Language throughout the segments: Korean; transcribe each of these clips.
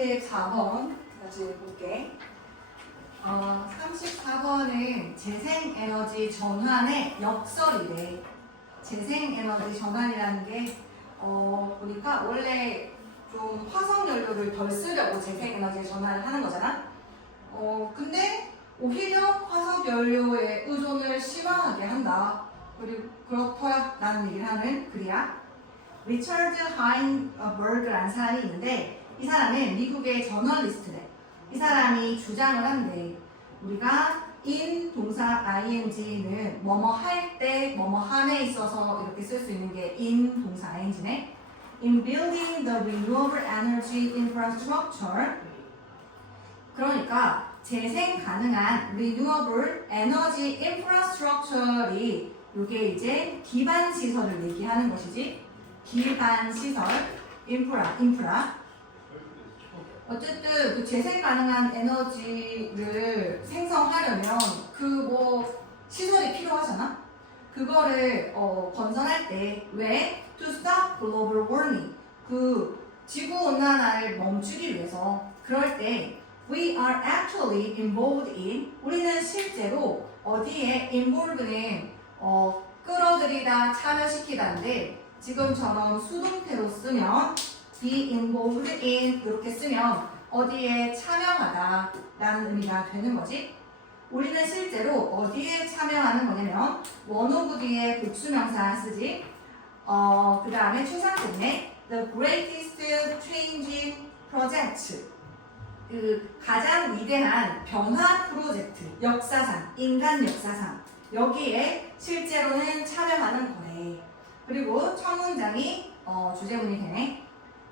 34번까지 볼게. 34번은 재생에너지 전환의 역설이래. 재생에너지 전환이라는 게 보니까 원래 좀 화석연료를 덜 쓰려고 재생에너지 전환을 하는 거잖아. 근데 오히려 화석연료의 의존을 심화하게 한다. 그리고 그렇더라라는 얘기를 하는 글이야. 리처드 하인버그라는 사람이 있는데 이 사람은 미국의 저널리스트래. 이 사람이 주장을 한대. 우리가 in 동사 ing는 뭐뭐 할 때 뭐뭐 함에 있어서 이렇게 쓸 수 있는 게 in 동사 ing네. In building the renewable energy infrastructure. 그러니까 재생 가능한 renewable energy infrastructure이 이게 이제 기반 시설을 얘기하는 것이지. 기반 시설, 인프라. 어쨌든 그 재생 가능한 에너지를 생성하려면 그 뭐 시설이 필요하잖아. 그거를 건설할 때 왜? To stop global warming. 그 지구 온난화를 멈추기 위해서. 그럴 때 we are actually involved in. 우리는 실제로 어디에 involve는 끌어들이다, 참여시키다인데 지금처럼 수동태로 쓰면 be involved in 이렇게 쓰면 어디에 참여하다 라는 의미가 되는 거지. 우리는 실제로 어디에 참여하는 거냐면 원오브 뒤에 복수명사 쓰지. 그 다음에 추상됐네. The greatest changing project. 그 가장 위대한 변화 프로젝트, 역사상, 인간 역사상. 여기에 실제로는 참여하는 거래. 그리고 첫 문장이 주제문이 되네.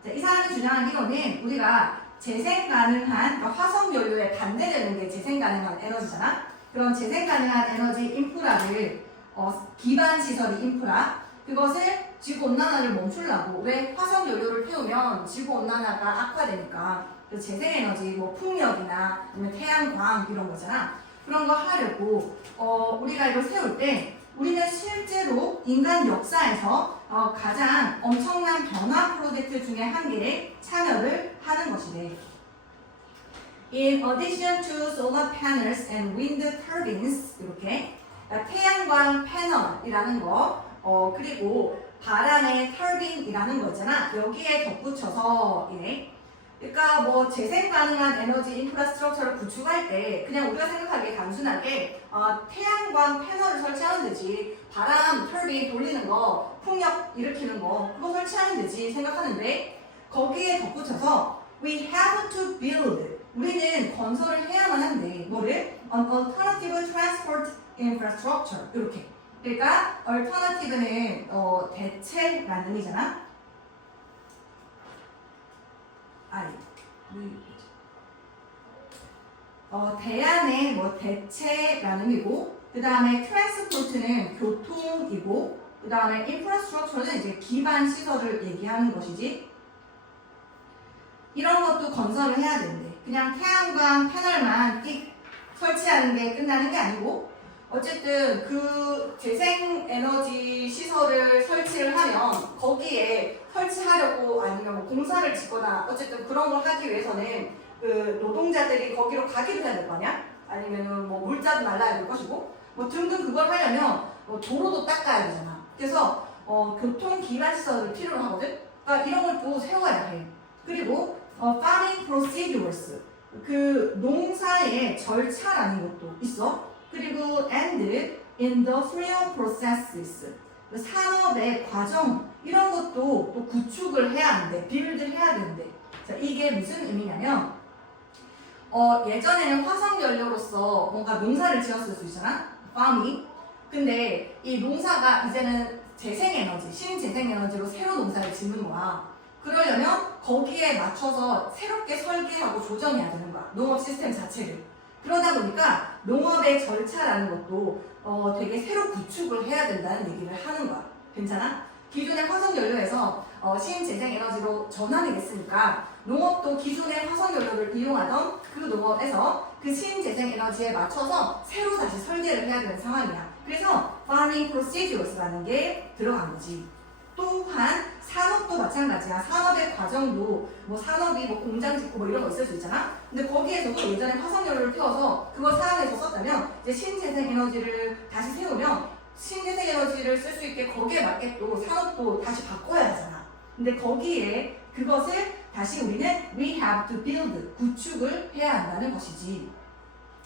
자, 이 사람이 주장한 이론은 우리가 재생 가능한, 그러니까 화석 연료에 반대되는 게 재생 가능한 에너지잖아. 그런 재생 가능한 에너지 인프라를 기반 시설이 인프라 그것을 지구 온난화를 멈추려고. 왜? 화석 연료를 태우면 지구 온난화가 악화되니까. 그 재생 에너지 뭐 풍력이나 아니면 태양광 이런 거잖아. 그런 거 하려고 우리가 이걸 세울 때 우리는 실제로 인간 역사에서 가장 엄청난 변화 프로젝트 중에 한 개에 참여를 하는 것이래. In addition to solar panels and wind turbines 이렇게 태양광 패널이라는 거 그리고 바람의 터빈이라는 거 있잖아. 여기에 덧붙여서 이래. 그러니까 뭐 재생 가능한 에너지 인프라스트럭처를 구축할 때 그냥 우리가 생각하기에 단순하게 태양광 패널을 설치하는 되지 바람 터빈 돌리는 거 풍력 일으키는 거 그거 설치하는 되지 생각하는데 거기에 덧붙여서 we have to build 우리는 건설을 해야만 한데 뭐를? An alternative transport infrastructure 이렇게. 그러니까 alternative는 대체라는 의미잖아. 대안의 뭐 대체라는 의미고 그 다음에 트랜스포트는 교통이고 그 다음에 인프라스트럭처는 이제 기반 시설을 얘기하는 것이지. 이런 것도 건설을 해야 되는데 그냥 태양광 패널만 띡 설치하는 게 끝나는 게 아니고 어쨌든 그 재생에너지 시설을 설치를 하면 거기에 설치하려고 아니면 뭐 공사를 짓거나 어쨌든 그런 걸 하기 위해서는 그 노동자들이 거기로 가기도 해야 될 거 아니야? 아니면은 뭐 물자도 날라야 될 것이고 뭐 등등 그걸 하려면 뭐 도로도 닦아야 되잖아. 그래서 교통 기반 시설이 필요로 하거든. 그러니까 이런 걸 또 세워야 해. 그리고 farming procedures 그 농사의 절차라는 것도 있어. 그리고 and industrial processes 산업의 과정 이런 것도 또 구축을 해야 하는데 빌드를 해야 되는데 자, 이게 무슨 의미냐면 예전에는 화석연료로서 뭔가 농사를 지었을 수 있잖아 farming. 근데 이 농사가 이제는 재생에너지 신재생에너지로 새로 농사를 짓는 거야. 그러려면 거기에 맞춰서 새롭게 설계하고 조정해야 되는 거야 농업 시스템 자체를. 그러다 보니까 농업의 절차라는 것도 되게 새로 구축을 해야 된다는 얘기를 하는 거야. 괜찮아? 기존의 화석연료에서 신재생에너지로 전환이 됐으니까 농업도 기존의 화석연료를 이용하던 그 농업에서 그 신재생에너지에 맞춰서 새로 다시 설계를 해야 되는 상황이야. 그래서 farming procedures라는 게 들어간 거지. 또한 산업도 마찬가지야. 산업의 과정도 뭐 산업이 뭐 공장 짓고 뭐 이런 거 있을 수 있잖아. 근데 거기에서도 예전에 화석연료를 태워서 그걸 사용해서 썼다면 이제 신재생 에너지를 다시 세우면 신재생 에너지를 쓸 수 있게 거기에 맞게 또 산업도 다시 바꿔야 하잖아. 근데 거기에 그것을 다시 우리는 we have to build, 구축을 해야 한다는 것이지.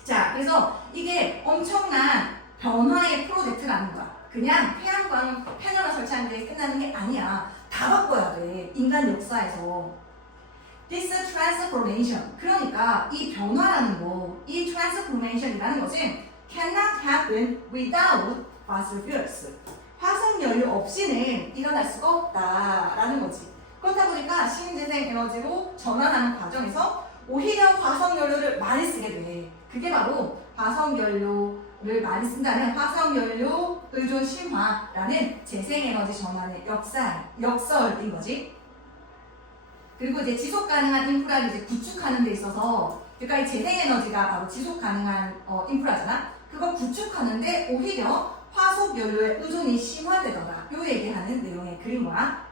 자, 그래서 이게 엄청난 변화의 프로젝트라는 거야. 그냥 태양광 패널을 설치하는 게 끝나는 게 아니야. 다 바꿔야 돼. 인간 역사에서. This transformation. 그러니까 이 변화라는 거, 이 transformation이라는 것은 cannot happen without fossil fuels. 화석연료 없이는 일어날 수가 없다라는 거지. 그렇다 보니까 신재생 에너지로 전환하는 과정에서 오히려 화석연료를 많이 쓰게 돼. 그게 바로 화석연료를 많이 쓴다는 화석연료 의존 심화라는 재생에너지 전환의 역설인 거지. 그리고 이제 지속 가능한 인프라를 이제 구축하는 데 있어서, 그러니까 이 재생에너지가 바로 지속 가능한 인프라잖아. 그거 구축하는데 오히려 화석연료의 의존이 심화되더라. 요 얘기하는 내용의 글인 거야.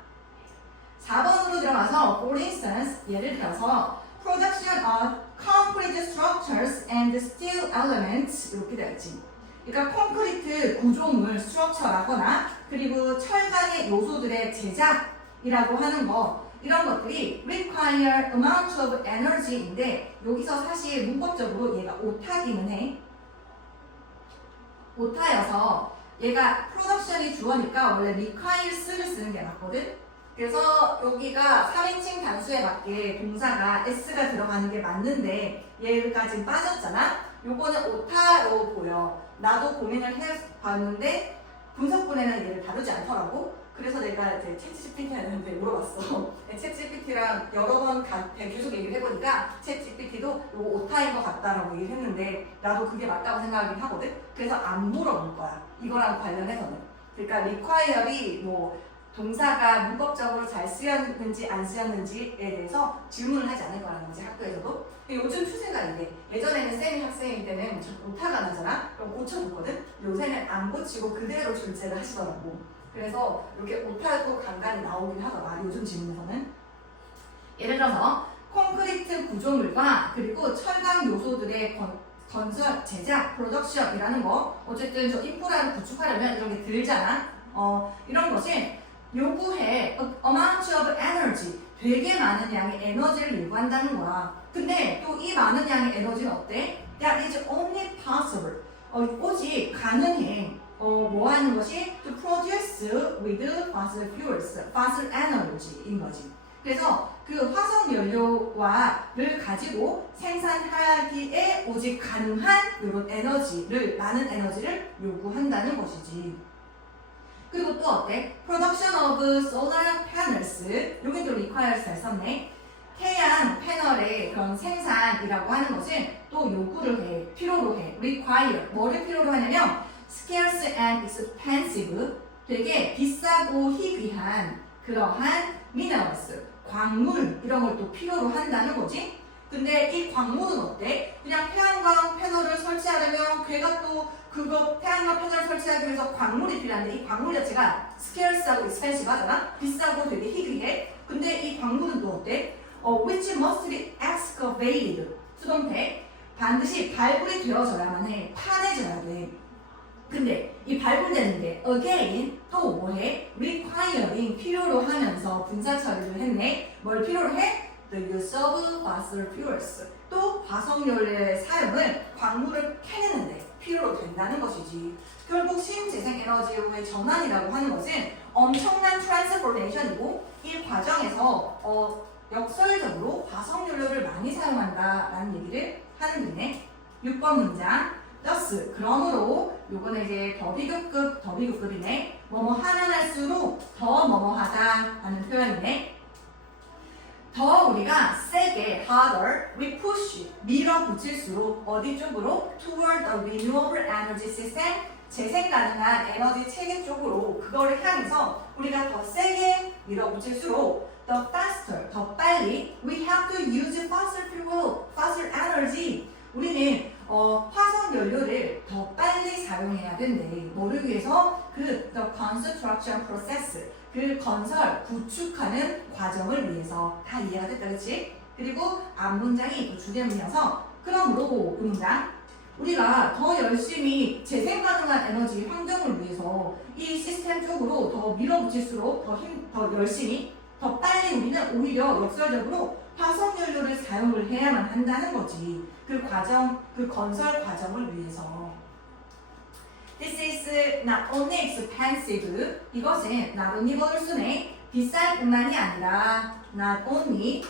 4번으로 들어가서 for instance, 예를 들어서 production of concrete structures and steel elements 이렇게 되어 있지. 그러니까 콘크리트 구조물 스트럭처라거나 그리고 철강의 요소들의 제작이라고 하는 거, 이런 것들이 require amount of energy인데 여기서 사실 문법적으로 얘가 오타기는 해. 오타여서 얘가 프로덕션이 주어니까 원래 requires를 쓰는 게 맞거든. 그래서 여기가 3인칭 단수에 맞게 동사가 s가 들어가는 게 맞는데 얘가 지금 빠졌잖아. 요거는 오타로 보여. 나도 고민을 해봤는데 분석본에는 얘를 다루지 않더라고. 그래서 내가 이제 챗GPT한테 물어봤어. 챗GPT랑 여러 번 계속 얘기를 해보니까 챗GPT도 요거 오타인 것 같다라고 얘기를 했는데 나도 그게 맞다고 생각하긴 하거든. 그래서 안 물어볼 거야. 이거랑 관련해서는. 그러니까 require이 뭐 동사가 문법적으로 잘 쓰였는지 안 쓰였는지에 대해서 질문을 하지 않을 거라는 거지, 학교에서도. 요즘 추세가 이래. 예전에는 쌤이 학생일 때는 오타가 나잖아? 그럼 고쳐줬거든? 요새는 안 고치고 그대로 출제를 하시더라고. 그래서 이렇게 오타도 간간히 나오긴 하더라, 요즘 질문에서는. 예를 들어서 콘크리트 구조물과 그리고 철강 요소들의 건설, 제작, 프로덕션이라는 거, 어쨌든 저 인프라를 구축하려면 이런 게 들잖아. 이런 것이 요구해 amount of energy, 되게 많은 양의 에너지를 요구한다는 거야. 근데 또 이 많은 양의 에너지는 어때? That is only possible. 오직 가능해. 뭐 하는 것이 to produce with fossil fuels, fossil energy인 거지. 그래서 그 화석 연료와를 가지고 생산하기에 오직 가능한 이런 에너지를, 많은 에너지를 요구한다는 것이지. 그리고 또 어때? Production of solar panels. 여기 또 requires 잘 썼네. 태양 패널의 그런 생산이라고 하는 것은 또 요구를 해, 필요로 해. require. 뭐를 필요로 하냐면 scarce and expensive. 되게 비싸고 희귀한 그러한 minerals, 광물 이런 걸 또 필요로 한다는 거지. 근데 이 광물은 어때? 그냥 태양광 패널을 설치하려면 걔가 또 그거 태양광 패널을 설치하기 위해서 광물이 필요한데 이 광물 자체가 scarce하고 expensive 하잖아? 비싸고 되게 희귀해. 근데 이 광물은 또 어때? which must be excavated. 수동태. 반드시 발굴이 되어져야만 해. 파내져야 돼. 근데 이 발굴되는데 again 또 뭐해? requiring 필요로 하면서 분사 처리를 했네. 뭘 필요로 해? The use of fossil fuels. 또 화석연료의 사용을 광물을 캐내는데 필요로 된다는 것이지. 결국 신재생 에너지의 전환이라고 하는 것은 엄청난 트랜스포메이션이고 이 과정에서 역설적으로 화석연료를 많이 사용한다라는 얘기를 하는 중에 6번 문장. thus, 그러므로 요거는 이제 더비급급이네. 뭐뭐 하면 할수록 더 뭐뭐 하다 라는 표현이네. 더 우리가 세게 harder, we push, 밀어붙일수록 어디 쪽으로? toward the renewable energy system, 재생 가능한 에너지 체계 쪽으로 그거를 향해서 우리가 더 세게 밀어붙일수록 the faster, 더 빨리 we have to use fossil fuel, fossil energy. 우리는 화석 연료를 더 빨리 사용해야 된대. 뭐를 위해서? the construction process. 그 건설, 구축하는 과정을 위해서. 다 이해가 됐다, 그치? 그리고 앞문장이 또 2개문이어서 그러므로 이 문장. 우리가 더 열심히 재생 가능한 에너지 환경을 위해서 이 시스템 쪽으로 더 밀어붙일수록 더 열심히, 더 빨리 우리는 오히려 역설적으로 화석연료를 사용을 해야만 한다는 거지. 그 과정, 그 건설 과정을 위해서. This is not only expensive. 이것은 not only 버들순에 비쌀 뿐만이 아니라 not only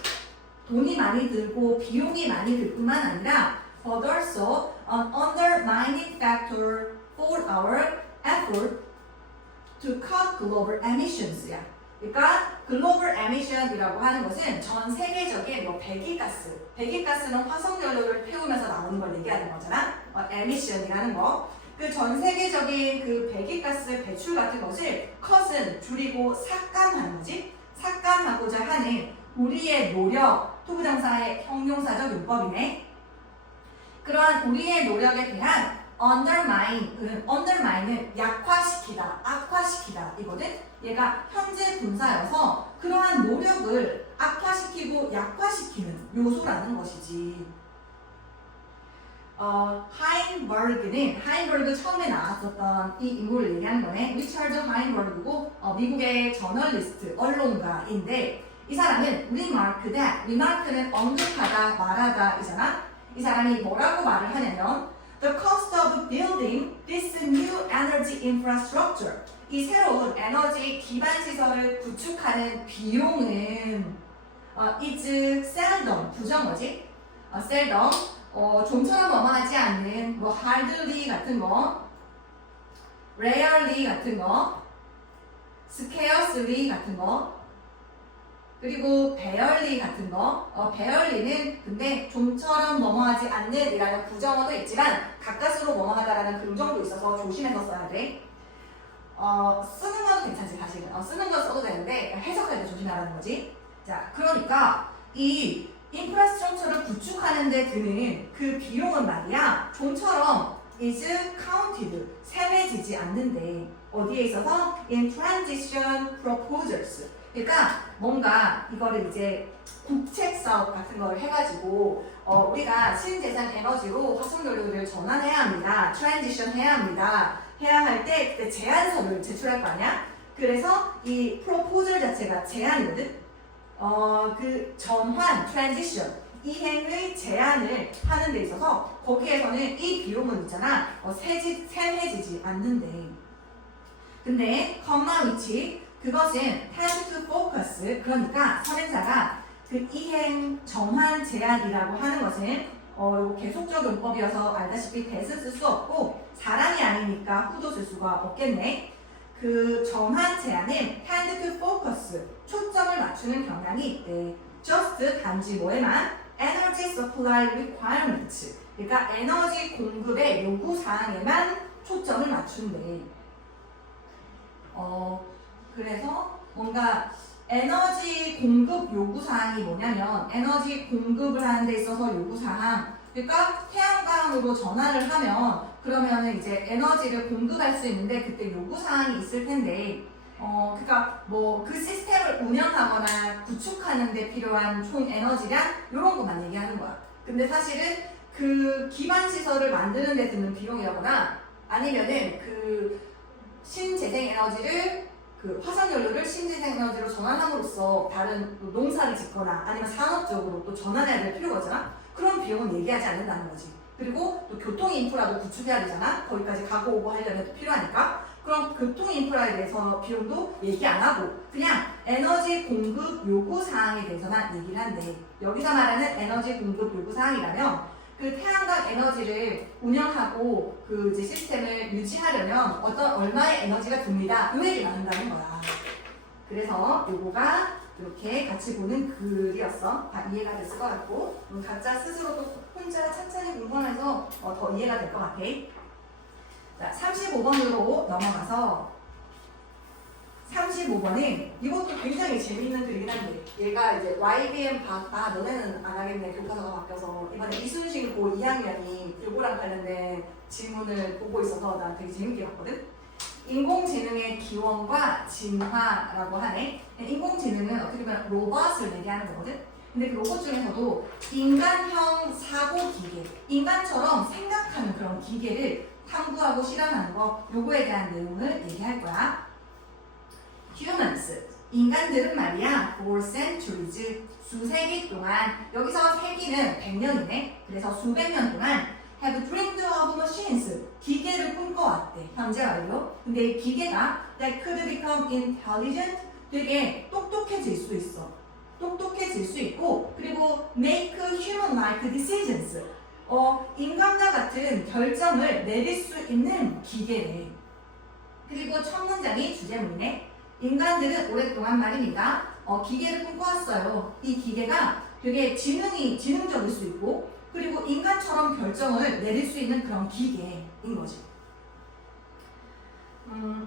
돈이 많이 들고 비용이 많이 들 뿐만 아니라 but also an undermining factor for our effort to cut global emissions야. 그러니까 글로벌 에미션이라고 하는 것은 전 세계적인 배기가스. 배기가스는 화석연료를 태우면서 나오는 걸 얘기하는 거잖아. 에미션이라는 거. 그 전 세계적인 그 배기가스 배출 같은 것을 컷은 줄이고 삭감하는 거지. 삭감하고자 하는 우리의 노력, 토부정사의 형용사적 용법이네. 그러한 우리의 노력에 대한 undermine은 약화시키다, 악화시키다 이거든. 얘가 현재 분사여서 그러한 노력을 악화시키고 약화시키는 요소라는 것이지. 하인버그 처음에 나왔었던 이 인물을 얘기하는 거네. 리처드 하인버그고 미국의 저널리스트, 언론가인데 이 사람은 리마크는 언급하다, 말하다이잖아. 이 사람이 뭐라고 말을 하냐면 The cost of building this new energy infrastructure. 이 새로운 에너지 기반 시설을 구축하는 비용은 is seldom, 부정어지? seldom, 좀처럼 넘어가지 않는 hardly 같은 거, rarely 같은 거, scarcely 같은 거, 그리고 barely 같은 거. barely는 근데 좀처럼 넘어가지 않는 이라는 부정어도 있지만 가까스로 넘어가다라는 긍정도 있어서 조심해서 써야 돼. 쓰는 건 괜찮지 사실은. 쓰는 건 써도 되는데 해석할 때 조심하라는 거지. 자, 그러니까 이 인프라스트럭처를 구축하는 데 드는 그 비용은 말이야 좀처럼 is counted, 세매지지 않는데 어디에 있어서? in transition proposals. 그러니까 뭔가 이거를 이제 국책 사업 같은 걸 해가지고 우리가 신재생 에너지로 화석연료를 전환해야 합니다. 트랜지션 해야 합니다. 해야 할 때 그때 제안서를 제출할 거 아니야? 그래서 이 프로포절 자체가 제안이거든. 그 전환, 트랜지션, 이행의 제안을 하는 데 있어서 거기에서는 이 비용은 있잖아. 세해지지 않는데. 근데 컴마 위치 그것은 tend to focus. 그러니까 선행사가 그 이행, 전환, 제안이라고 하는 것은 이거 계속적 용법이어서 알다시피 that은 쓸 수 없고 사람이 아니니까 who도 쓸 수가 없겠네. 그 전환 제안은 tend to focus, 초점을 맞추는 경향이 있대. just 단지 뭐에만 energy supply requirements. 그러니까 에너지 공급의 요구 사항에만 초점을 맞춘대. 그래서 뭔가 에너지 공급 요구사항이 뭐냐면 에너지 공급을 하는 데 있어서 요구사항 그러니까 태양광으로 전환을 하면 그러면은 이제 에너지를 공급할 수 있는데 그때 요구사항이 있을 텐데 그러니까 뭐 그 시스템을 운영하거나 구축하는 데 필요한 총 에너지량 이런 것만 얘기하는 거야. 근데 사실은 그 기반 시설을 만드는 데 드는 비용이라거나 아니면은 그 신재생 에너지를 그 화석연료를 신재생 에너지로 전환함으로써 다른 농사를 짓거나 아니면 산업적으로 또 전환해야 될 필요가 있잖아. 그런 비용은 얘기하지 않는다는 거지. 그리고 또 교통 인프라도 구축해야 되잖아. 거기까지 가고 오고 하려면 또 필요하니까. 그럼 교통 인프라에 대해서 비용도 얘기 안 하고 그냥 에너지 공급 요구 사항에 대해서만 얘기를 한대. 여기서 말하는 에너지 공급 요구 사항이라면 그 태양광 에너지를 운영하고 그 이제 시스템을 유지하려면 얼마의 에너지가 듭니다. 이 얘기만 한다는 거야. 그래서 요거가 이렇게 같이 보는 글이었어. 다 이해가 됐을 것 같고 각자 스스로 또 혼자 찬찬히 공부하면서 더 이해가 될 것 같아. 자, 35번으로 넘어가서 35번은 이것도 굉장히 재미있는 글이긴 한데 얘가 이제 YBM 너네는 안 하겠네 교과서가 바뀌어서 이번에 이순신 고 2학년이 이거랑 관련된 질문을 보고 있어서 난 되게 재밌게 봤거든. 인공지능의 기원과 진화라고 하네. 인공지능은 어떻게 보면 로봇을 얘기하는 거거든. 근데 그 로봇 중에서도 인간형 사고 기계, 인간처럼 생각하는 그런 기계를 탐구하고 실험하는 거, 요거에 대한 내용을 얘기할 거야. Humans, 인간들은 말이야, for centuries, 수세기 동안, 여기서 세기는 100년이네. 그래서 수백 년 동안 have dreamed of machines, 기계를 꿈꿔왔대. 현재 완료. 근데 이 기계가 that could become intelligent, 되게 똑똑해질 수 있어. 똑똑해질 수 있고, 그리고 make human-like decisions, 인간과 같은 결정을 내릴 수 있는 기계래. 그리고 첫 문장이 주제문이네. 인간들은 오랫동안 말입니다. 기계를 꿈꿔왔어요. 이 기계가 되게 지능적일 수 있고, 그리고 인간처럼 결정을 내릴 수 있는 그런 기계인 거지.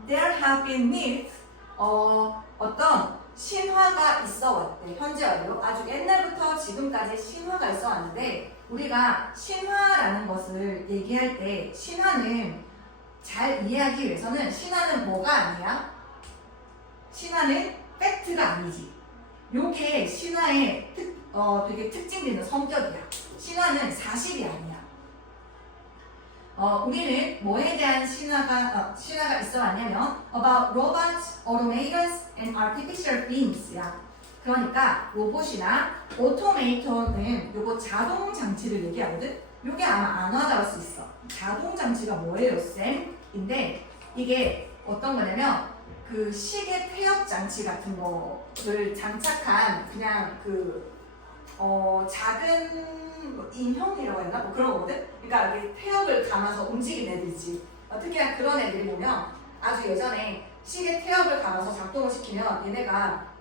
There have been myths, 어떤 신화가 있어 왔대. 현재 완료. 아주 옛날부터 지금까지 신화가 있어 왔는데, 우리가 신화라는 것을 얘기할 때 신화는 잘 이해하기 위해서는 신화는 뭐가 아니야? 신화는 팩트가 아니지. 요게 신화의 되게 특징되는 성격이야. 신화는 사실이 아니야. 우리는 뭐에 대한 신화가 있어 왔냐면 about robots, automators, and artificial beings 야. 그러니까 로봇이나 오토메이터는 요거 자동 장치를 얘기하거든. 요게 아마 안 와닿을 수 있어. 자동 장치가 뭐예요, 쌤? 인데 이게 어떤 거냐면 그 시계 폐업 장치 같은 거를 장착한 그냥 작은 인형이라고 했나? 뭐 그런 거거든? 그러니까 여기 폐업을 감아서 움직이는 애들이지. 특히나 그런 애들이 보면 아주 예전에 시계 폐업을 감아서 작동을 시키면 얘네가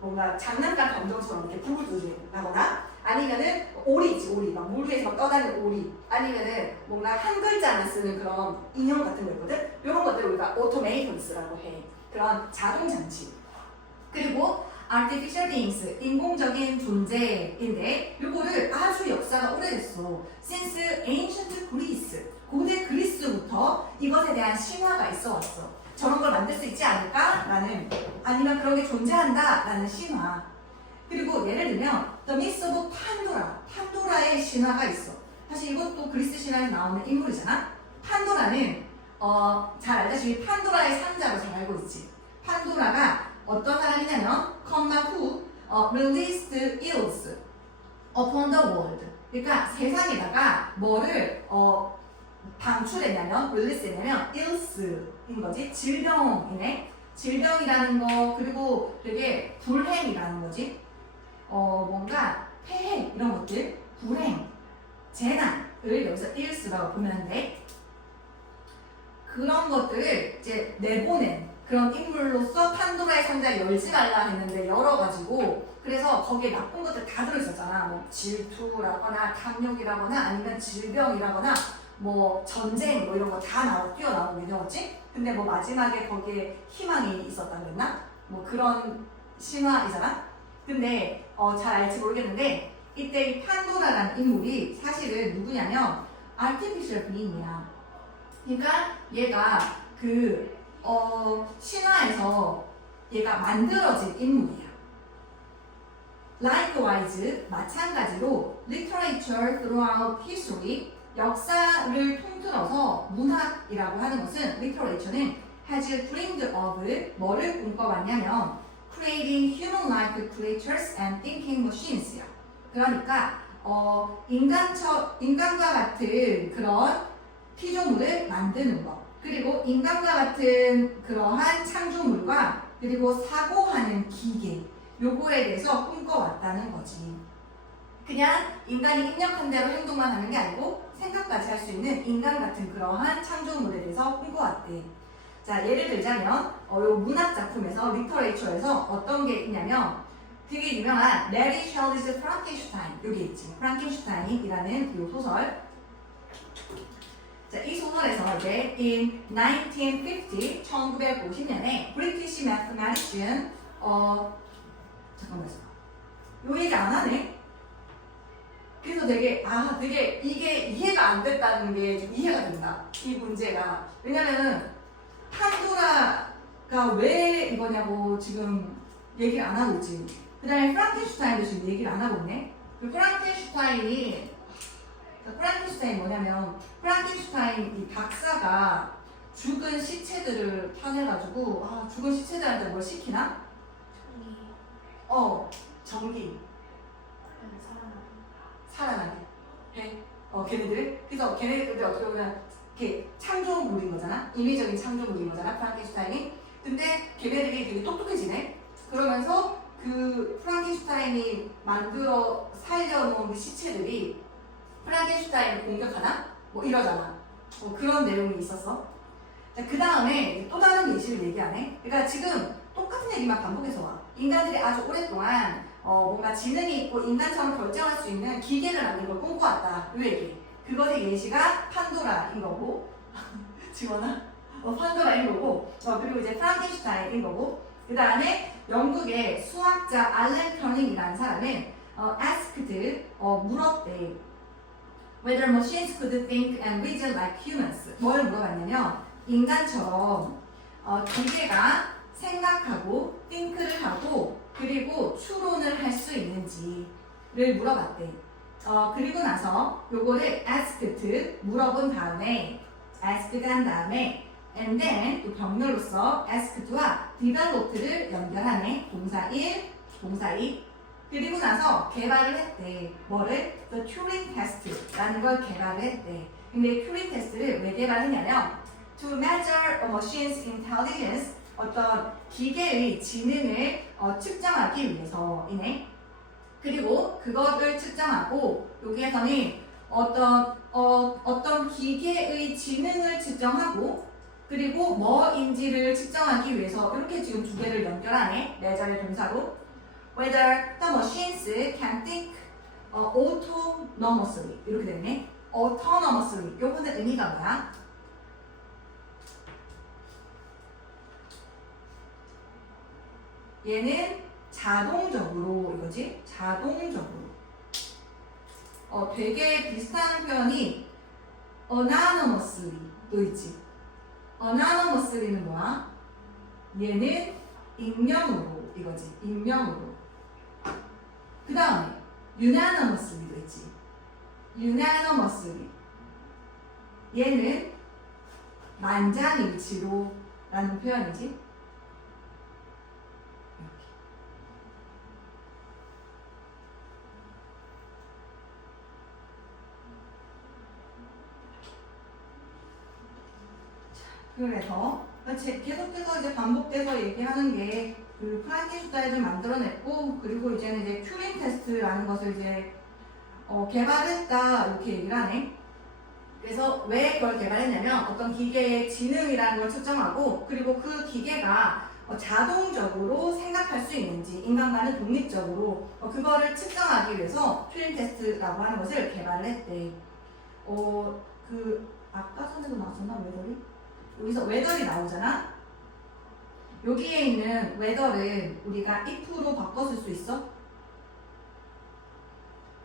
뭔가 장난감 감정처럼 이렇게 불을 나거나 아니면은 오리지, 오리. 막 물 위에서 떠다니는 오리. 아니면은 뭔가 한 글자만 쓰는 그런 인형 같은 거 있거든? 이런 것들을 우리가 오토메이션스라고 해. 그런 자동 장치. 그리고 artificial beings, 인공적인 존재인데 이거를 아주 역사가 오래됐어. Since ancient Greece, 고대 그리스부터 이것에 대한 신화가 있어 왔어. 저런 걸 만들 수 있지 않을까? 아니면 그런 게 존재한다? 라는 신화. 그리고 예를 들면 The Myth of Pandora, 판도라의 신화가 있어. 사실 이것도 그리스 신화에서 나오는 인물이잖아. 판도라는 잘 알다시피 판도라의 상자로 잘 알고 있지. 판도라가 어떤 사람이냐면 컴마 who released ills upon the world. 그러니까 세상에다가 뭐를 방출했냐면 release했냐면 ills인 거지. 질병이네. 질병이라는 거 그리고 되게 불행이라는 거지. 뭔가 폐해 이런 것들 불행 재난을 여기서 ills라고 보면 돼. 그런 것들을 이제 내보낸 그런 인물로서 판도라의 상자 열지 말라 했는데 열어가지고 그래서 거기에 나쁜 것들 다 들어있었잖아. 뭐 질투라거나 탐욕이라거나 아니면 질병이라거나 뭐 전쟁 뭐 이런 거 다 뛰어나오게 되었지. 근데 뭐 마지막에 거기에 희망이 있었다 그랬나? 뭐 그런 신화이잖아. 근데 잘 알지 모르겠는데 이때 이 판도라라는 인물이 사실은 누구냐면 artificial being이야. 그러니까 얘가 신화에서 얘가 만들어진 인물이야. Likewise, 마찬가지로 literature throughout history, 역사를 통틀어서 문학이라고 하는 것은 literature는 has dreamed of 뭐를 꿈꿔왔냐면 creating human-like creatures and thinking machines야. 그러니까 인간과 같은 그런 피조물을 만드는 것 그리고 인간과 같은 그러한 창조물과 그리고 사고하는 기계 요거에 대해서 꿈꿔왔다는 거지. 그냥 인간이 입력한 대로 행동만 하는 게 아니고 생각까지 할 수 있는 인간 같은 그러한 창조물에 대해서 꿈꿔왔대. 자, 예를 들자면 요 문학 작품에서 리터레이처에서 어떤 게 있냐면 되게 유명한 메리 셜리스 프랑켄슈타인 여기 있지. 프랑켄슈타인이라는 요 소설. 자, 자, 이 소설에서 이제 in 1950, 1950년에 British mathematician 잠깐만 요 얘기 안 하네. 그래서 되게 이게 이해가 안 됐다는 게 좀 이해가 된다. 이 문제가. 왜냐면은 판도라가 왜 이거냐고 지금 얘기를 안 하고 있지. 그 다음에 프랑켄슈타인도 지금 얘기를 안 하고 있네. 그 프랑켄슈타인이 뭐냐면 프랑켄슈타인 이 박사가 죽은 시체들을 파내가지고 죽은 시체들한테 뭘 시키나? 전기 살아나게 해. 걔네들 그래서 걔네들이 어떻게 보면 이렇게 창조물인 거잖아. 인위적인 창조물인 거잖아 프랑켄슈타인이. 근데 걔네들이 되게 똑똑해지네. 그러면서 그 프랑켄슈타인이 만들어 살려놓은 그 시체들이 프랑켄슈타인을 공격하나? 뭐 이러잖아. 그런 내용이 있었어. 그 다음에 또 다른 예시를 얘기하네. 그러니까 지금 똑같은 얘기만 반복해서 와. 인간들이 아주 오랫동안 뭔가 지능이 있고 인간처럼 결정할 수 있는 기계를 만든 걸 꿈꿔왔다. 이 얘기. 그것의 예시가 판도라인 거고. 지원아? 판도라인 거고. 그리고 이제 프랑켄슈타인인 거고. 그 다음에 영국의 수학자 알렌 튜링이라는 사람은 asked 물었대. Whether machines could think and reason like humans. 뭘 물어봤냐면 인간처럼 기계가 생각하고 think를 하고 그리고 추론을 할 수 있는지를 물어봤대. 그리고 나서 요거를 asked 물어본 다음에 asked 한 다음에 and then 또 병렬로서 asked와 developed를 연결하네. 동사 1, 동사 2. 그리고 나서 개발을 했대. 뭐를? The Turing Test라는 걸 개발을 했대. 근데 튜링 테스트를 왜 개발했냐면 to measure a machine's intelligence 어떤 기계의 지능을 측정하기 위해서이네. 그리고 그것을 측정하고 여기에서는 어떤 기계의 지능을 측정하고 그리고 뭐인지를 측정하기 위해서 이렇게 지금 두 개를 연결하네. measure의 동사로 whether the machines can think autonomously 이렇게 되네. autonomously 요거는 의미가 뭐야? 얘는 자동적으로 이거지? 자동적으로. 되게 비슷한 표현이 anonymously도 있지. anonymously는 뭐야? 얘는 익명으로 이거지. 익명으로. 그 다음에 unanimously도 있지. unanimously. 얘는 만장일치로 라는 표현이지. 그래서 계속해서 이제 반복돼서 얘기하는 게 그 프랑켄슈타인을 만들어냈고 그리고 이제는 이제 튜링 테스트라는 것을 이제 개발했다 이렇게 얘기를 하네. 그래서 왜 그걸 개발했냐면 어떤 기계의 지능이라는 걸 측정하고 그리고 그 기계가 자동적으로 생각할 수 있는지 인간과는 독립적으로 그거를 측정하기 위해서 튜링 테스트라고 하는 것을 개발을 했대. 그 아까 전에도 나왔었나 웨더리? 여기서 웨더리 나오잖아. 여기에 있는 웨더를 우리가 if로 바꿔 쓸 수 있어.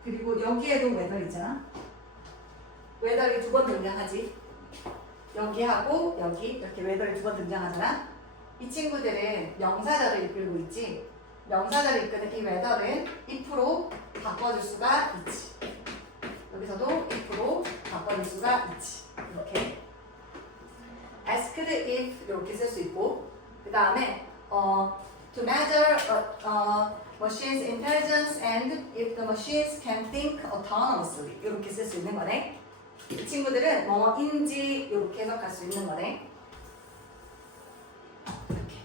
그리고 여기에도 웨더 있잖아. 웨더리 두 번 등장하지. 여기하고 여기 이렇게 웨더리 두 번 등장하잖아. 이 친구들은 명사절을 이끌고 있지. 명사절을 이끄는 이 웨더는 if로 바꿔줄 수가 있지. 여기서도 if로 바꿔줄 수가 있지. 이렇게 asked if 이렇게 쓸 수 있고 그 다음에 to measure machine's intelligence and if the machines can think autonomously 이렇게 쓸 수 있는 거네. 이 친구들은 뭐인지 이렇게 해석할 수 있는 거네. 이렇게.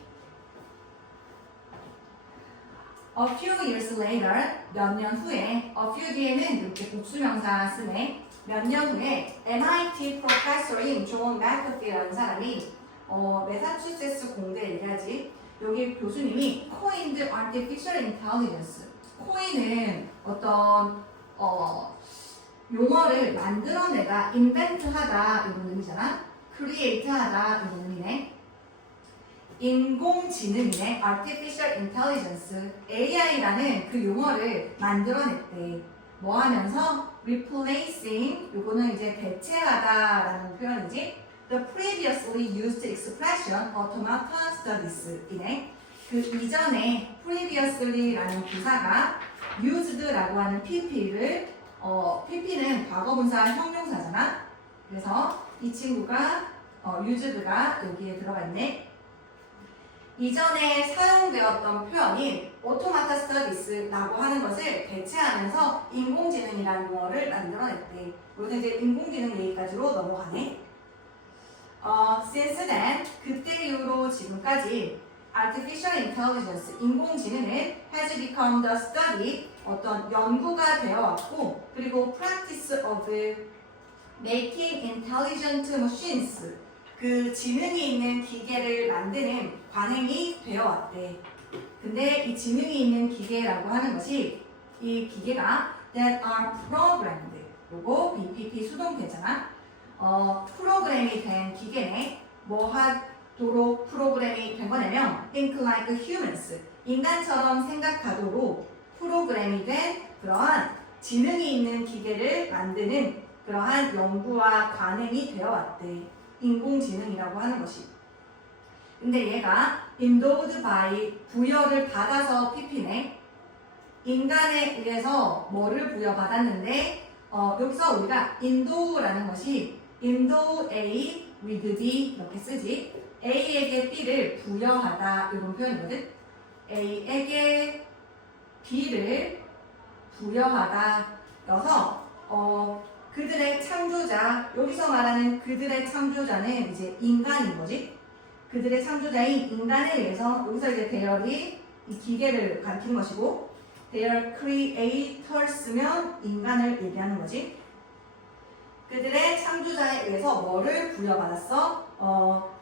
A few years later 몇 년 후에 a few 뒤에는 이렇게 복수명사 쓰네. 몇 년 후에 MIT 프로페서인 존 맥커티라는 사람이 매사추세츠 공대 얘기하지. 여기 교수님이 coined artificial intelligence. coin은 어떤 용어를 만들어내다, 인벤트하다 이런 의미잖아. 크리에이트하다 이런 의미네. 인공지능이네. artificial intelligence. AI라는 그 용어를 만들어냈대. 뭐 하면서? replacing, 요거는 이제 대체하다라는 표현이지. the previously used expression automata studies 이네. 그 이전에 previously라는 부사가 used라고 하는 pp를 pp는 과거분사 형용사잖아. 그래서 이 친구가 used가 여기에 들어가 있네. 이전에 사용되었던 표현인 automata studies라고 하는 것을 대체하면서 인공지능이라는 용어를 만들어냈대. 여기서 이제 인공지능 얘기까지로 넘어가네. Since then, 그때 이후로 지금까지 artificial intelligence, 인공지능은 has become the study, 어떤 연구가 되어왔고, 그리고 practice of making intelligent machines, 그 지능이 있는 기계를 만드는 관행이 되어왔대. 근데 이 지능이 있는 기계라고 하는 것이 이 기계가 that are programmed, 요거 BPP 수동태잖아. 프로그램이 된 기계네. 뭐 하도록 프로그램이 된 거냐면 think like humans, 인간처럼 생각하도록 프로그램이 된 그러한 지능이 있는 기계를 만드는 그러한 연구와 관행이 되어왔대. 인공지능이라고 하는 것이. 근데 얘가 endowed by, 부여를 받아서 PP네. 인간에 의해서 뭐를 부여받았는데 여기서 우리가 endow라는 것이 endow A with B 이렇게 쓰지. A에게 B를 부여하다 이런 표현이거든. A에게 B를 부여하다 여서 그들의 창조자, 여기서 말하는 그들의 창조자는 이제 인간인 거지. 그들의 창조자인 인간에 의해서, 여기서 이제 대열이 이 기계를 가리키는 것이고, their creators면 인간을 얘기하는 거지. 그들의 창조자에 의해서 뭐를 부여받았어?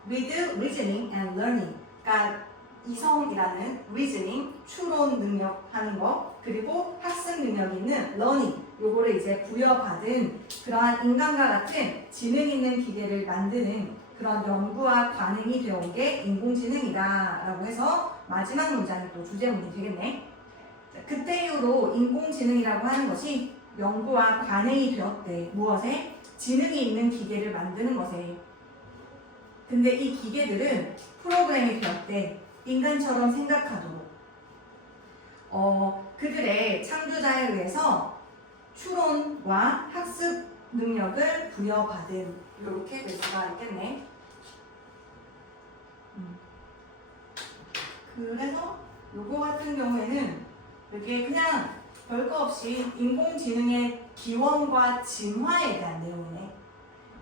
with reasoning and learning. 그러니까 이성이라는 reasoning, 추론 능력 하는 거, 그리고 학습 능력이 있는 learning, 요거를 이제 부여받은 그러한 인간과 같은 지능 있는 기계를 만드는 그런 연구와 관행이 되어온 게 인공지능이다 라고 해서 마지막 문장이 또 주제문이 되겠네. 그때 이후로 인공지능이라고 하는 것이 연구와 관행이 되었대. 무엇에? 지능이 있는 기계를 만드는 것에. 근데 이 기계들은 프로그램이 되었대. 인간처럼 생각하도록. 그들의 창조자에 의해서 추론과 학습 능력을 부여받은, 이렇게 될 수가 있겠네. 그래서 요거 같은 경우에는 이게 그냥 별거 없이 인공지능의 기원과 진화에 대한 내용이네.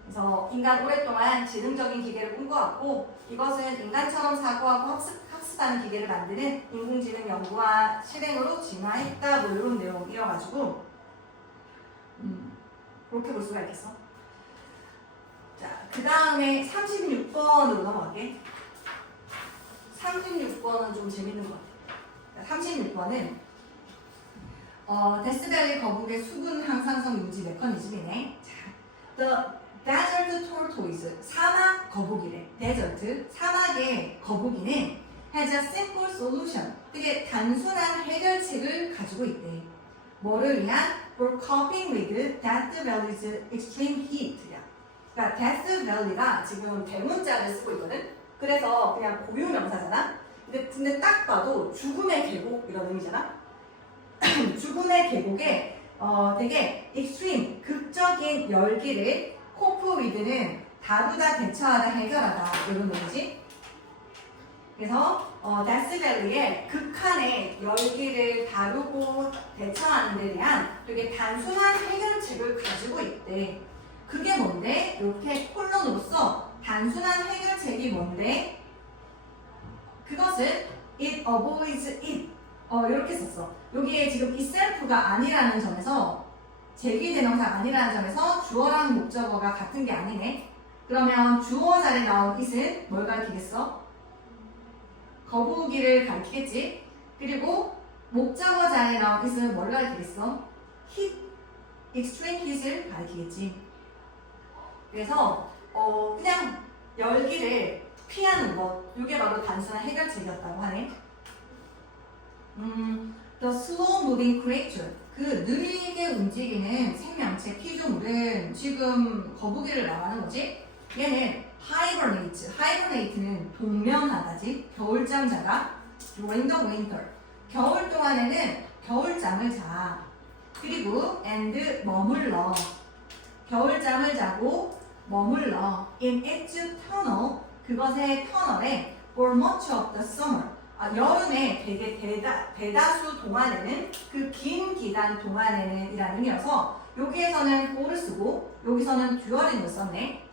그래서 인간 오랫동안 지능적인 기계를 꿈꿔왔고, 이것은 인간처럼 사고하고 학습하는 기계를 만드는 인공지능 연구와 실행으로 진화했다, 뭐 이런 내용이어가지고 그렇게 볼 수가 있겠어. 자, 그 다음에 36번으로 넘어갈게. 36번은 좀 재밌는 것 같아. 36번은 데스밸리 거북의 수분 항상성 유지 메커니즘이네. 자, the desert tortoise, 사막 거북이래. desert, 사막의 거북이는 has a simple solution, 되게 단순한 해결책을 가지고 있대. 뭐를 위한? for coping with Death Valley's extreme heat야. 그러니까 Death Valley가 지금 대문자를 쓰고 있거든. 그래서 그냥 고유명사잖아. 근데 딱 봐도 죽음의 계곡 이런 의미잖아. 죽음의 계곡에 되게 extreme, 극적인 열기를 cope with는 다루다, 대처하다, 해결하다 이런 의미지. 그래서 데스 밸리의 극한의 열기를 다루고 대처하는 데 대한 되게 단순한 해결책을 가지고 있대. 그게 뭔데? 이렇게 콜론으로서 단순한 해결책이 뭔데? 그것은 it avoids it. 이렇게 썼어. 여기에 지금 itself가 아니라는 점에서, 제기대명사 아니라는 점에서 주어랑 목적어가 같은 게 아니네. 그러면 주어 자리에 나온 it은 뭘 가리키겠어? 거북이를 가리키겠지. 그리고 목적어 자리에 나온 it은 뭘 가리키겠어? extreme heat을 가리키겠지. 그래서 그냥 열기를 피하는 것, 이게 바로 단순한 해결책이었다고 하네. The slow moving creature, 그 느리게 움직이는 생명체 피조물은 지금 거북이를 말하는 거지. 얘는 hibernate는 동면하다지, 겨울잠 자다. during the winter, 겨울 동안에는 겨울잠을 자. 그리고 and 머물러, 겨울잠을 자고 머물러 in its tunnel, 그것의 터널에 for much of the summer, 여름에 되게 대다수 동안에는, 그 긴 기간 동안에는 이라는 의미여서 여기에서는 for를 쓰고 여기서는 during을 썼네.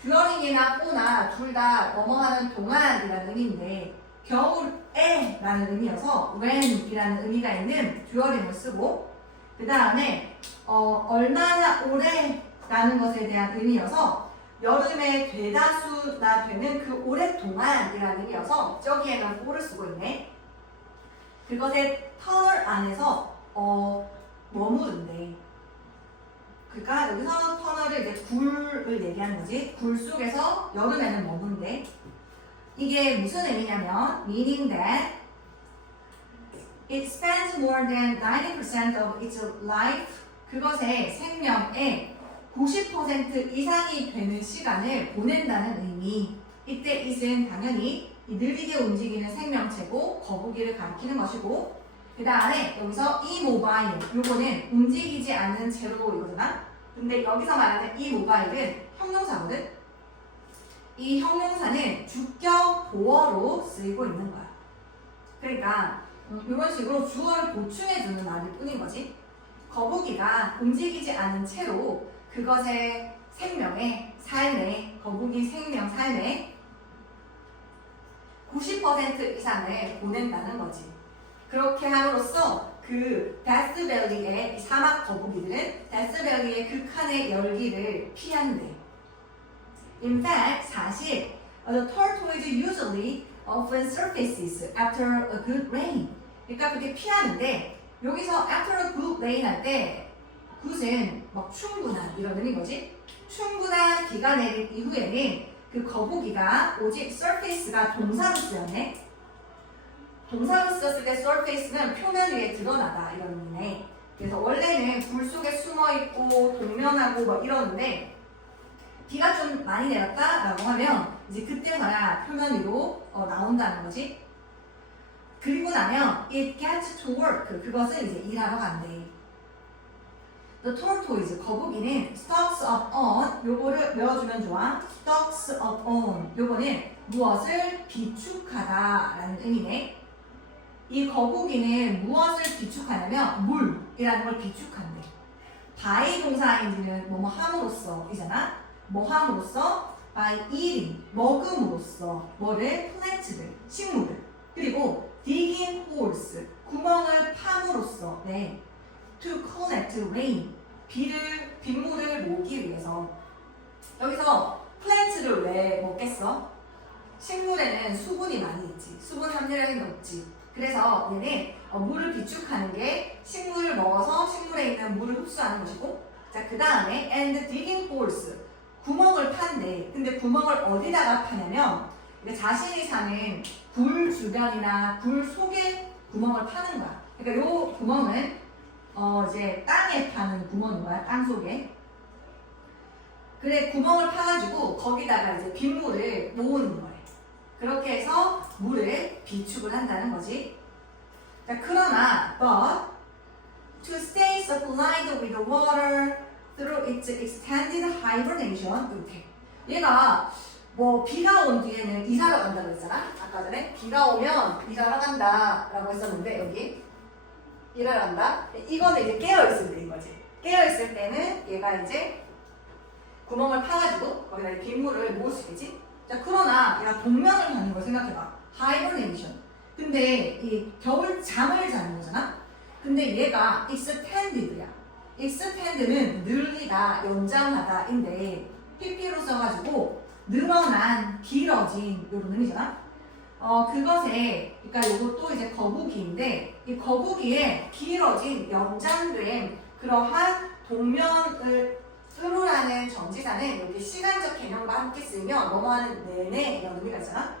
during이나 for나 둘 다 넘어가는 동안이라는 의미인데 겨울에 라는 의미여서 when이라는 의미가 있는 during을 쓰고, 그 다음에 얼마나 오래 라는 것에 대한 의미여서 여름에 대다수나 되는 그 오랫동안이라는 의미여서 저기에는 for를 쓰고 있네. 그것의 터널 안에서 머무른대. 그러니까 여기서 터널을 이제 굴을 얘기하는 거지. 굴 속에서 여름에는 머문대. 이게 무슨 의미냐면 meaning that it spends more than 90% of its life, 그것의 생명의 90% 이상이 되는 시간을 보낸다는 의미. 이때 it은 당연히 느리게 움직이는 생명체고 거북이를 가리키는 것이고, 그 다음에 여기서 immobile, 요거는 움직이지 않는 채로이거든. 근데 여기서 말하는 immobile은 형용사거든. 이 형용사는 주격 보어로 쓰이고 있는 거야. 그러니까 이런 식으로 주어를 보충해주는 말일 뿐인 거지. 거북이가 움직이지 않은 채로 그것의 생명의 삶에, 거북이 생명 삶에 90% 이상을 보낸다는 거지. 그렇게 함으로써 그 데스밸리의 사막 거북이들은 데스밸리의 극한의 열기를 피한대. In fact, 사실 the tortoise usually often surfaces after a good rain. 그러니까 그렇게 피하는데 여기서 after a good rain 할 때 good은 막 충분한 이런 의미인 거지. 충분한 비가 내린 이후에는 그 거북이가 오직 surface가 동사로 쓰였네. 동사로 쓰였을 때 surface는 표면 위에 드러나다 이런 의미네. 그래서 원래는 굴 속에 숨어 있고 동면하고 막 이러는데 비가 좀 많이 내렸다라고 하면 이제 그때서야 표면 위로 나온다는 거지. 그리고 나면 it gets to work, 그것은 이제 일하러 간대. The tortoise, 거북이는 stalks up on, 요거를 외워주면 좋아. stalks up on, 요거는 무엇을 비축하다 라는 의미네. 이 거북이는 무엇을 비축하냐면 물이라는 걸 비축한대. by 동사인지는 뭐뭐 함으로써 이잖아. 뭐 함으로써 by eating, 먹음으로써 뭐를 plant를, 식물을. 그리고 digging holes, 구멍을 파므로써. 네. to collect rain, 빗물을 모으기 위해서. 여기서 plant를 왜 먹겠어? 식물에는 수분이 많이 있지. 수분 함유량이 높지. 그래서 얘는 물을 비축하는 게 식물을 먹어서 식물에 있는 물을 흡수하는 것이고, 자, 그 다음에 and digging holes, 구멍을 판대. 근데 구멍을 어디다가 파냐면 자신이 사는 굴 주변이나 굴 속에 구멍을 파는 거야. 그러니까 요 구멍은 이제 땅에 파는 구멍인 거야. 땅 속에. 그래, 구멍을 파가지고 거기다가 이제 빗물을 모으는 거예요. 그렇게 해서 물을 비축을 한다는 거지. 자, 그러나 but to stay supplied with water through its extended hibernation, 이렇게. 얘가 뭐 비가 온 뒤에는 이사를 간다고 했잖아. 아까 전에 비가 오면 일하러 간다라고 했었는데 여기 일하러 간다. 이거는 이제 깨어있을 때인 거지. 깨어있을 때는 얘가 이제 구멍을 파가지고 거기다 빗물을 모을 수 있겠지. 자, 그러나 얘가 동면을 하는 걸 생각해봐. hibernation. 근데 이 겨울 잠을 자는 거잖아. 근데 얘가 extended야. extend는 늘리다, 연장하다인데 pp로 써가지고 늘어난, 길어진 이런 의미잖아. 그것에, 그러니까 이것도 이제 거북이인데 이 거북이의 길어진, 연장된 그러한 동면을 으로라는 전치사는 여기 시간적 개념과 함께 쓰이면 뭐뭐하는 내내 이런 의미가 있잖아.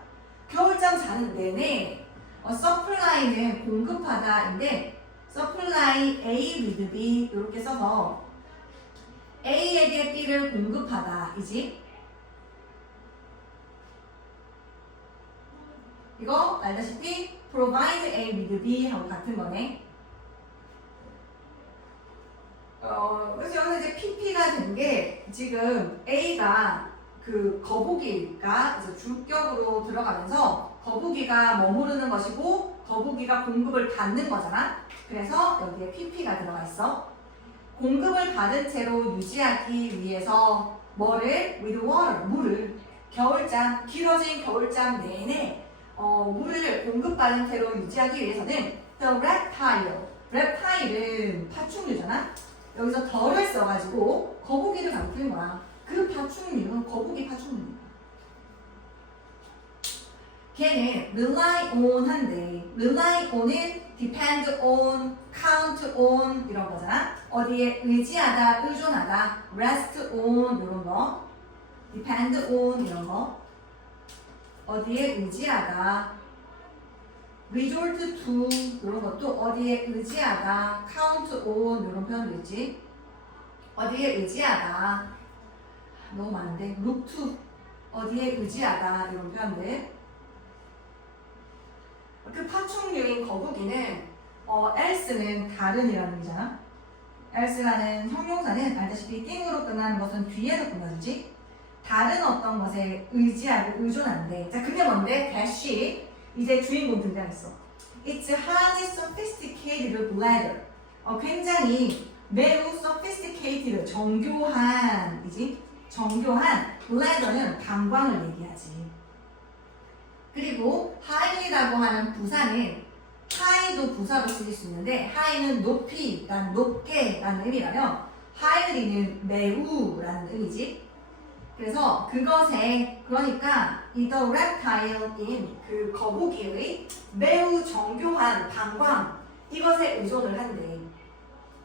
겨울잠 자는 내내 supply는 공급하다인데 supply A with B 이렇게 써서 A에게 B를 공급하다 이지. 이거 알다시피 provide A with B 하고 같은 거네. 그래서 여기서 이제 PP가 된 게 지금 A가 그 거북이가 이제 주격으로 들어가면서 거북이가 머무르는 것이고 거북이가 공급을 받는 거잖아. 그래서 여기에 PP가 들어가 있어. 공급을 받은 채로 유지하기 위해서 뭐를? with water, 물을 겨울잠, 길어진 겨울잠 내내 물을 공급받은 채로 유지하기 위해서는 the reptile은 파충류잖아. 여기서 더를 써가지고 거북이를 가리키는 거야. 그 파충류는 거북이 파충류야. 걔는 rely on 한데 rely on은 depend on, count on 이런 거잖아. 어디에 의지하다, 의존하다, rest on 이런 거, depend on 이런 거. 어디에 의지하다, resort to 이런 것도 어디에 의지하다, count on 이런 표현도 있지. 어디에 의지하다, 너무 많은데 look to 어디에 의지하다 이런 표현들. 그 파충류인 거북이는 else는 다른이라는 의미잖아. else라는 형용사는 알다시피 띵으로 끝나는 것은 뒤에서 끝나지. 다른 어떤 것에 의지하고 의존하는데, 자 그게 뭔데? dash 이제 주인공 등장했어. It's highly sophisticated bladder. 굉장히 매우 sophisticated 정교한이지. 정교한 bladder는 방광을 얘기하지. 그리고 highly라고 하는 부사는 high도 부사로 쓰일 수 있는데 high는 높이라는 높게라는 의미라면 highly는 매우라는 의미지. 그래서 그것에 그러니까 이 the reptile인 그 거북이의 매우 정교한 방광 이것에 의존을 한대.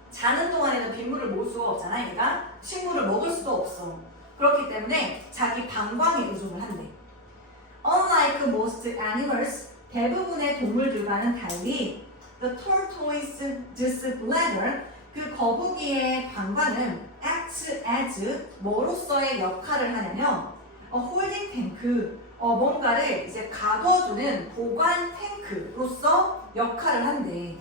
자는 동안에는 빗물을 모을 수가 없잖아. 얘가 식물을 먹을 수도 없어. 그렇기 때문에 자기 방광에 의존을 한대. Unlike most animals, 대부분의 동물들과는 달리 the tortoise's bladder, 그 거북이의 방광은 acts as 뭐로서의 역할을 하냐면 holding tank, 뭔가를 이제 가둬두는 보관 탱크로서 역할을 한대.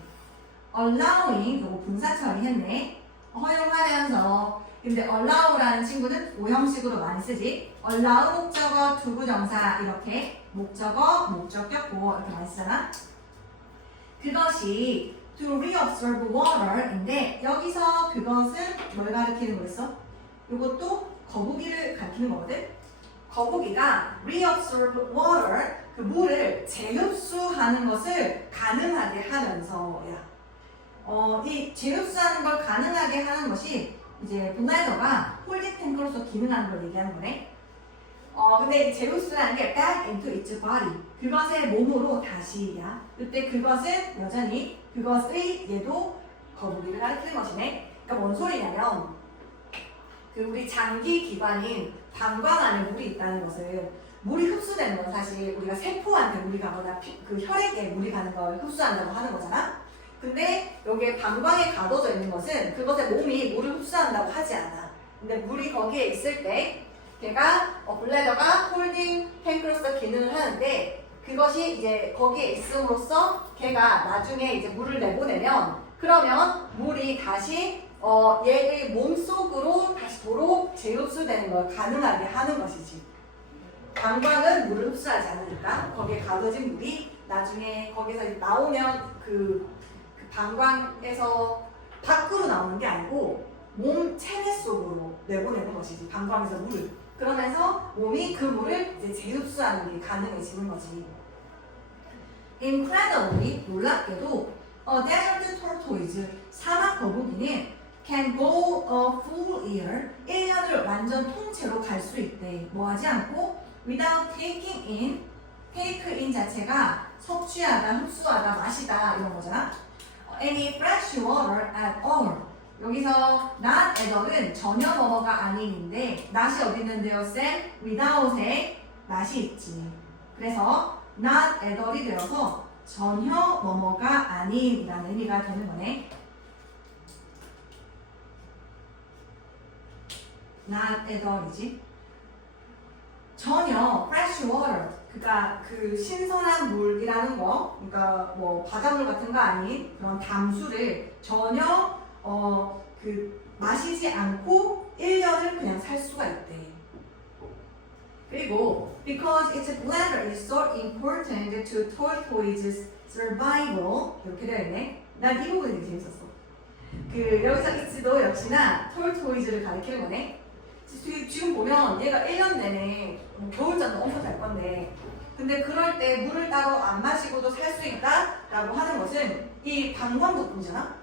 allowing, 이거 분사 처리했네. 허용하면서. 근데 allow라는 친구는 오형식으로 많이 쓰지. allow 목적어, 투부정사 이렇게 목적어, 목적격, 보어 이렇게 많이 쓰잖아. 그것이 to reobserve water인데 여기서 그것은 뭘 가리키는 거였어? 이것도 거북이를 가리키는 거거든. 거북이가 reobserve water, 그 물을 재흡수하는 것을 가능하게 하면서야. 이 재흡수하는 걸 가능하게 하는 것이 이제 블래더가 홀딩 탱크로서 기능하는 걸 얘기하는 거네. 근데 재흡수라는 게 back into its body, 그것의 몸으로 다시야. 이때 그것은 여전히 그것의 얘도 거북이를 가리키는 것이네. 그러니까 뭔 소리냐면 그 우리 장기 기관인 방광 안에 물이 있다는 것을, 물이 흡수되는 건 사실 우리가 세포한테 물이 가거나 그 혈액에 물이 가는 걸 흡수한다고 하는 거잖아. 근데 여기에 방광에 가둬져 있는 것은 그것의 몸이 물을 흡수한다고 하지 않아. 근데 물이 거기에 있을 때 걔가 블래더가 홀딩 탱크로서 기능을 하는데, 그것이 이제 거기에 있음으로써 걔가 나중에 이제 물을 내보내면 그러면 물이 다시 얘의 몸 속으로 다시 도로 재흡수되는 걸 가능하게 하는 것이지. 방광은 물을 흡수하지 않으니까 거기에 가둬진 물이 나중에 거기서 나오면 그 방광에서 밖으로 나오는 게 아니고 몸 체내 속으로 내보내는 것이지. 방광에서 물을. 그러면서 몸이 그 물을 이제 재흡수하는 게 가능해지는 거지. Incredibly, 놀랍게도 desert tortoise, 사막 거북이는 can go a full year, 1년을 완전 통째로 갈 수 있대. 뭐 하지 않고 without taking in, take in 자체가 섭취하다, 흡수하다, 마시다 이런 거잖아. Any fresh water at all. 여기서 not at all은 전혀 뭐뭐가 아닌인데 not이 어디 있는데요, 쌤? without에 not이 있지. 그래서 not at all이 되어서 전혀 뭐뭐가 아닌이라는 의미가 되는 거네. not at all이지. 전혀 fresh water, 그러니까 그 신선한 물이라는 거, 그러니까 뭐 바닷물 같은 거 아닌 그런 담수를 전혀 마시지 않고 1년을 그냥 살 수가 있대. 그리고 because its bladder is so important to tortoise's survival, 이렇게 되어 있네. 난 이 부분이 되게 재밌었어. 여기서 it도 역시나 tortoise를 가리키는 거네. 지금 보면 얘가 1년 내내 겨울잠도 엄청 잘 건데, 근데 그럴 때 물을 따로 안 마시고도 살 수 있다라고 하는 것은 이 방광 덕분이잖아.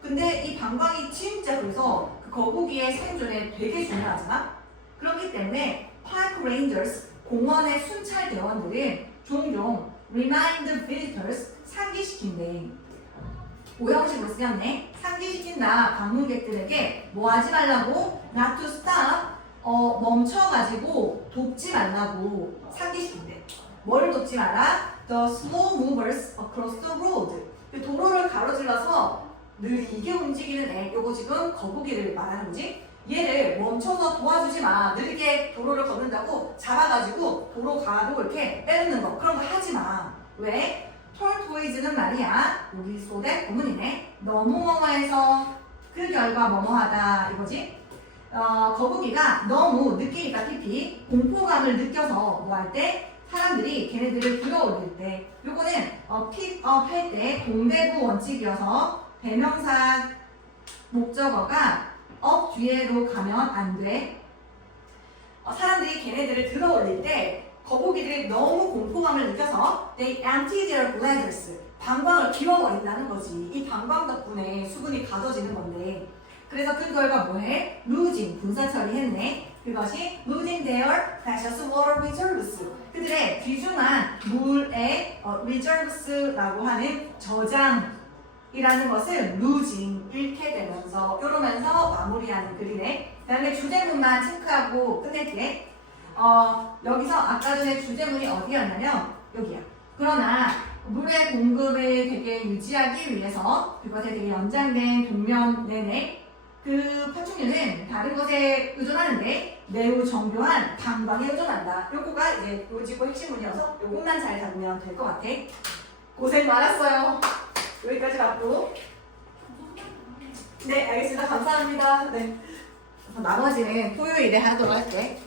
근데 이 방광이 진짜 그래서 그 거북이의 생존에 되게 중요하잖아. 그렇기 때문에 park rangers, 공원의 순찰 대원들은 종종 remind visitors, 상기시킨대. 오형식으로 쓰였네. 상기시킨다. 방문객들에게 뭐 하지 말라고? not to stop, 멈춰가지고 돕지 말라고 상기시킨대. 뭐를 돕지 마라? The slow movers across the road. 도로를 가로질러서 느리게 움직이는 애. 요거 지금 거북이를 말하는 거지. 얘를 멈춰서 도와주지 마. 느리게 도로를 걷는다고 잡아가지고 도로 가로 이렇게 빼는 거. 그런 거 하지 마. 왜? tortoise는 말이야. 여기 소대 구문이네. 너무 뭐뭐해서 그 결과 뭐뭐하다 이거지. 거북이가 너무 느끼니까 피피 공포감을 느껴서 뭐 할 때 사람들이 걔네들을 들어올릴 때, 요거는 pick up 할 때 동대구 원칙이어서 대명사 목적어가 up 뒤에로 가면 안 돼. 사람들이 걔네들을 들어올릴 때 거북이들이 너무 공포감을 느껴서 they empty their bladders, 방광을 비워버린다는 거지. 이 방광 덕분에 수분이 가둬지는 건데, 그래서 그 결과 뭐해? losing, 분사 처리했네. 그것이 losing their precious water reserves, 그들의 귀중한 물의 reserves라고 하는 저장이라는 것을 losing, 잃게 되면서 이러면서 마무리하는 글이네. 그 다음에 주제문만 체크하고 끝낼게. 여기서 아까 전에 주제문이 어디였냐면 여기야. 그러나 물의 공급을 되게 유지하기 위해서 그것에 되게 연장된 동면 내내 그 파충류는 다른 것에 의존하는데 매우 정교한 방광에 의존한다. 요거가 이제 요지고 핵심문이어서 요것만 잘 잡으면 될 것 같아. 고생 많았어요. 여기까지 갖고. 네, 알겠습니다. 감사합니다. 네. 나머지는 토요일에 하도록 할게.